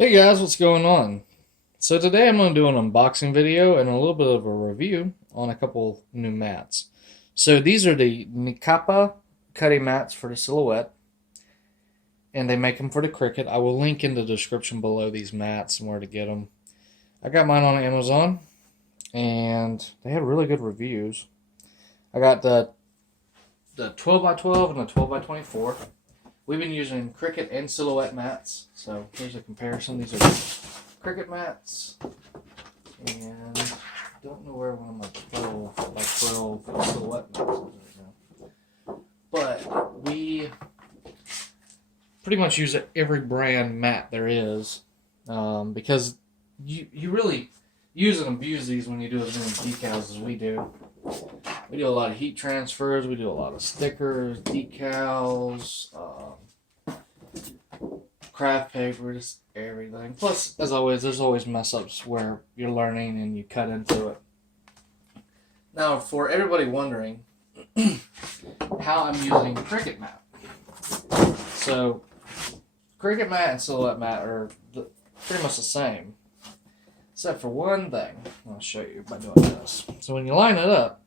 Hey guys, what's going on? So today I'm going to do an unboxing video and a little bit of a review on a couple new mats. So these are the Nicapa cutting mats for the Silhouette, and they make them for the Cricut. I will link in the description below these mats and where to get them. I got mine on Amazon, and they had really good reviews. I got the 12x12 and the 12x24. We've been using Cricut and Silhouette mats, so here's a comparison. These are Cricut mats, and I don't know where one of my 12x12 Silhouette mats is right now. But we pretty much use every brand mat there is, because you really use and abuse these when you do as many decals as we do. We do a lot of heat transfers, we do a lot of stickers, decals, craft paper, just everything. Plus, as always, there's always mess ups where you're learning and you cut into it. Now, for everybody wondering how I'm using Cricut mat. So, Cricut mat and Silhouette mat are pretty much the same, except for one thing. I'll show you by doing this. So when you line it up,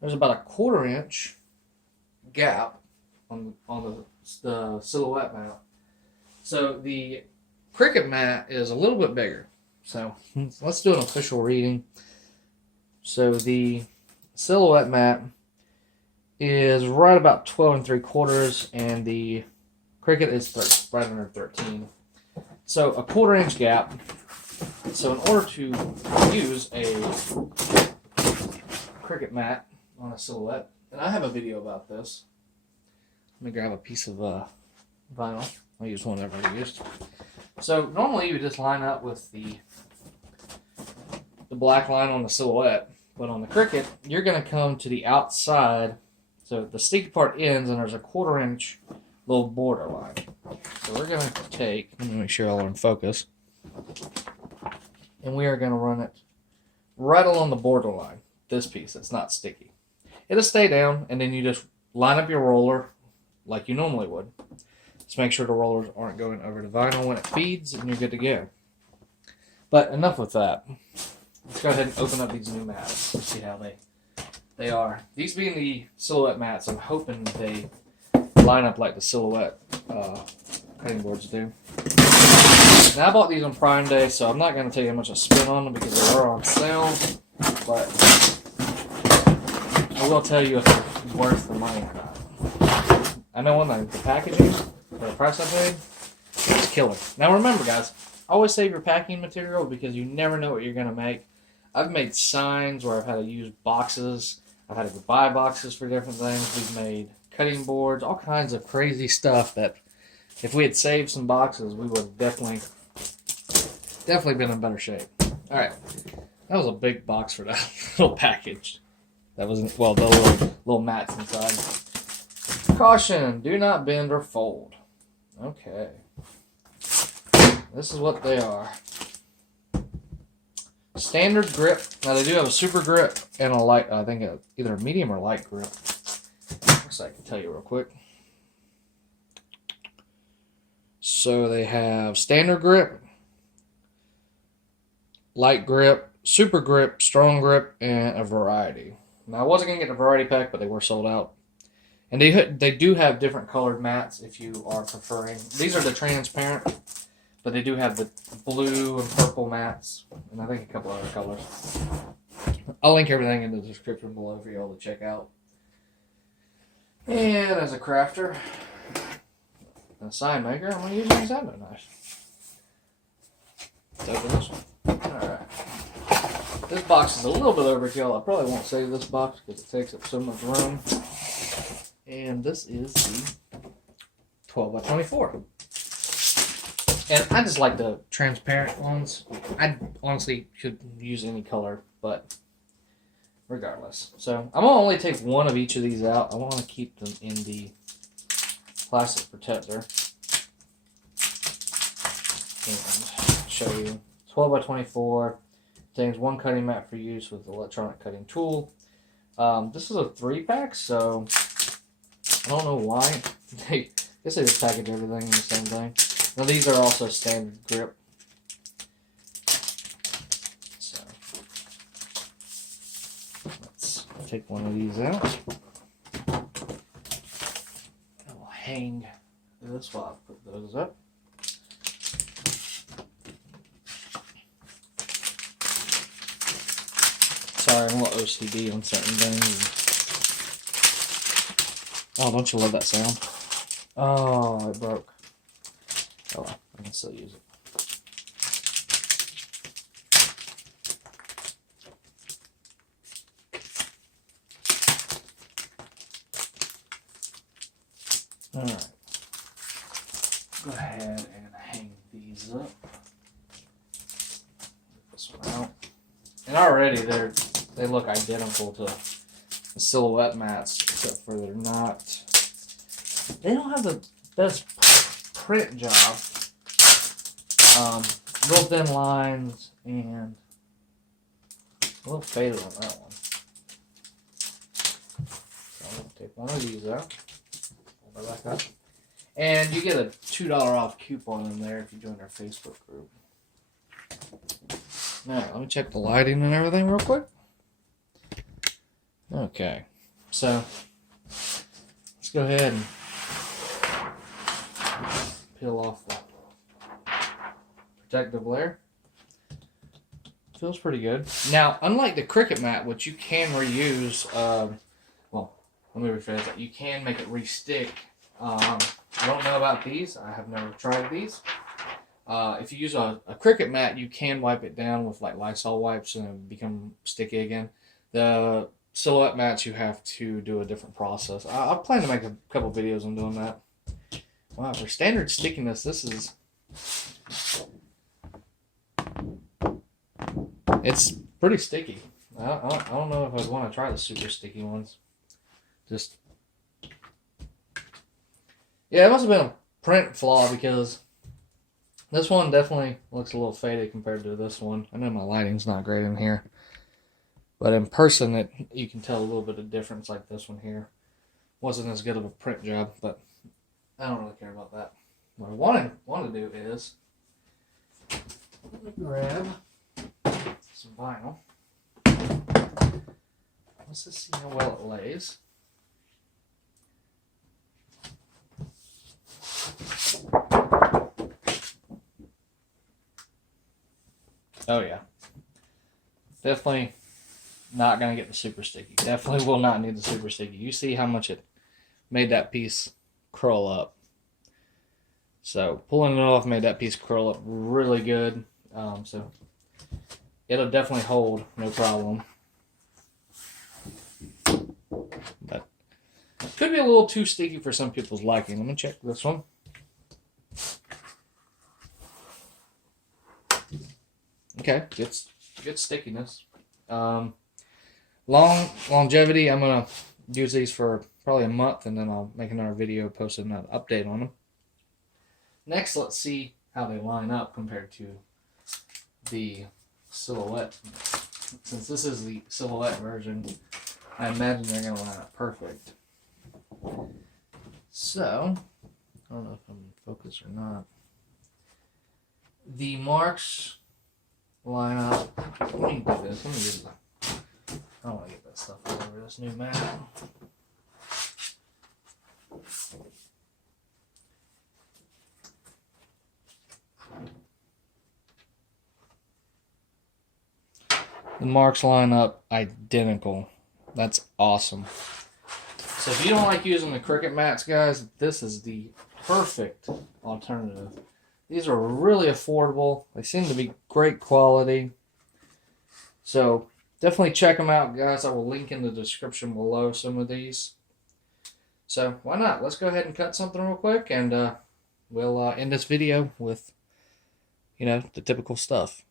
there's about a 1/4 inch gap on the Silhouette mat. So the Cricut mat is a little bit bigger. So let's do an official reading. So the Silhouette mat is right about 12 3/4, and the Cricut is right under 13. So a 1/4 inch gap. So in order to use a Cricut mat on a Silhouette, and I have a video about this. Let me grab a piece of vinyl. I'll use one I've already used. So normally you would just line up with the black line on the Silhouette, but on the Cricut you're going to come to the outside. So the sticky part ends, and there's a 1/4 inch little border line. So we're going to take, let me make sure I'll in focus, and we are going to run it right along the border line. This piece, it's not sticky. It'll stay down, and then you just line up your roller like you normally would. Just make sure the rollers aren't going over the vinyl when it feeds, and you're good to go. But enough with that. Let's go ahead and open up these new mats and see how they are. These being the Silhouette mats, I'm hoping they line up like the Silhouette cutting boards do. Now, I bought these on Prime Day, so I'm not going to take much of a spin on them because they were on sale. But I will tell you if it's worth the money or not. I know one thing, the packaging, for the price I paid, it's killer. Now remember, guys, always save your packing material because you never know what you're going to make. I've made signs where I've had to use boxes. I've had to go buy boxes for different things. We've made cutting boards, all kinds of crazy stuff that if we had saved some boxes, we would have definitely been in better shape. All right, that was a big box for that little package. That wasn't, well, the little mats inside. Caution, do not bend or fold. Okay. This is what they are. Standard grip. Now they do have a super grip and a light, I think either a medium or light grip. I can tell you real quick. So they have standard grip, light grip, super grip, strong grip, and a variety. Now I wasn't going to get the variety pack, but they were sold out. And they do have different colored mats if you are preferring. These are the transparent, but they do have the blue and purple mats, and I think a couple other colors. I'll link everything in the description below for you all to check out. And as a crafter, and a sign maker, I'm going to use an X-Acto knife. Let's open this one. Alright. This box is a little bit overkill. I probably won't save this box because it takes up so much room. And this is the 12x24. And I just like the transparent ones. I honestly could use any color, but regardless. So I'm going to only take one of each of these out. I want to keep them in the plastic protector. And show you 12x24. Contains one cutting mat for use with electronic cutting tool. This is a 3-pack, so I don't know why. I guess they just package everything in the same thing. Now these are also standard grip. take one of these out. I will hang this while I put those up. Sorry, I'm a little OCD on certain things. Oh, don't you love that sound? Oh, it broke. Oh well, I can still use it. Alright. Go ahead and hang these up. Get this one out. And already they look identical to the silhouette mats, except for they don't have the best print job. Real thin lines and a little faded on that one. So I'm going to take one of these out. Hold that back up. And you get a $2 off coupon in there if you join our Facebook group. Now, let me check the lighting and everything real quick. Okay, so let's go ahead and peel off the protective layer. Feels pretty good. Now, unlike the Cricut mat, which you can reuse, well, let me rephrase that. You can make it re-stick. I don't know about these. I have never tried these. If you use a Cricut mat, you can wipe it down with like Lysol wipes and it become sticky again. The silhouette mats, you have to do a different process. I plan to make a couple videos on doing that. Wow, for standard stickiness, this is... It's pretty sticky. I don't know if I'd want to try the super sticky ones. Just... Yeah, it must have been a print flaw because this one definitely looks a little faded compared to this one. I know my lighting's not great in here. But in person, you can tell a little bit of difference, like this one here. Wasn't as good of a print job, but I don't really care about that. What I want to do is, let me grab some vinyl. Let's just see how well it lays. Oh yeah. Definitely not going to get the super sticky. Definitely will not need the super sticky. You see how much it made that piece curl up. So pulling it off made that piece curl up really good. So it'll definitely hold, no problem. But it could be a little too sticky for some people's liking. Let me check this one. Okay, good stickiness. Longevity, I'm going to use these for probably a month, and then I'll make another video posting an update on them. Next, let's see how they line up compared to the silhouette. Since this is the silhouette version, I imagine they're going to line up perfect. So, I don't know if I'm in focus or not. The marks line up. Let me do this. Let me use the... I don't want to get that stuff all over this new mat. The marks line up identical. That's awesome. So if you don't like using the Cricut mats, guys, this is the perfect alternative. These are really affordable. They seem to be great quality. So definitely check them out, guys. I will link in the description below some of these. So why not? Let's go ahead and cut something real quick, and we'll end this video with, the typical stuff.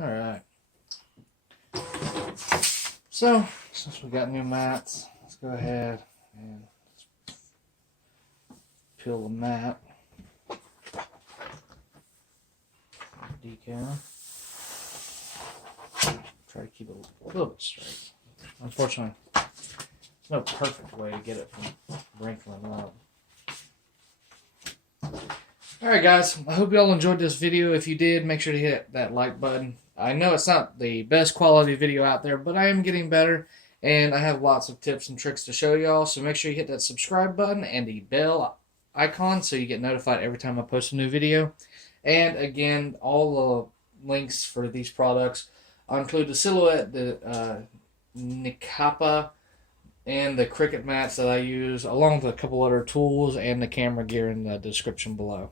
Alright. So, since we got new mats, let's go ahead and peel the mat. Decal. Try to keep it a little bit straight. Unfortunately, there's no perfect way to get it from wrinkling up. Alright guys, I hope you all enjoyed this video. If you did, make sure to hit that like button. I know it's not the best quality video out there, but I am getting better, and I have lots of tips and tricks to show y'all, so make sure you hit that subscribe button and the bell icon so you get notified every time I post a new video. And again, all the links for these products, I'll include the silhouette, the Nicapa, and the Cricut mats that I use, along with a couple other tools and the camera gear in the description below.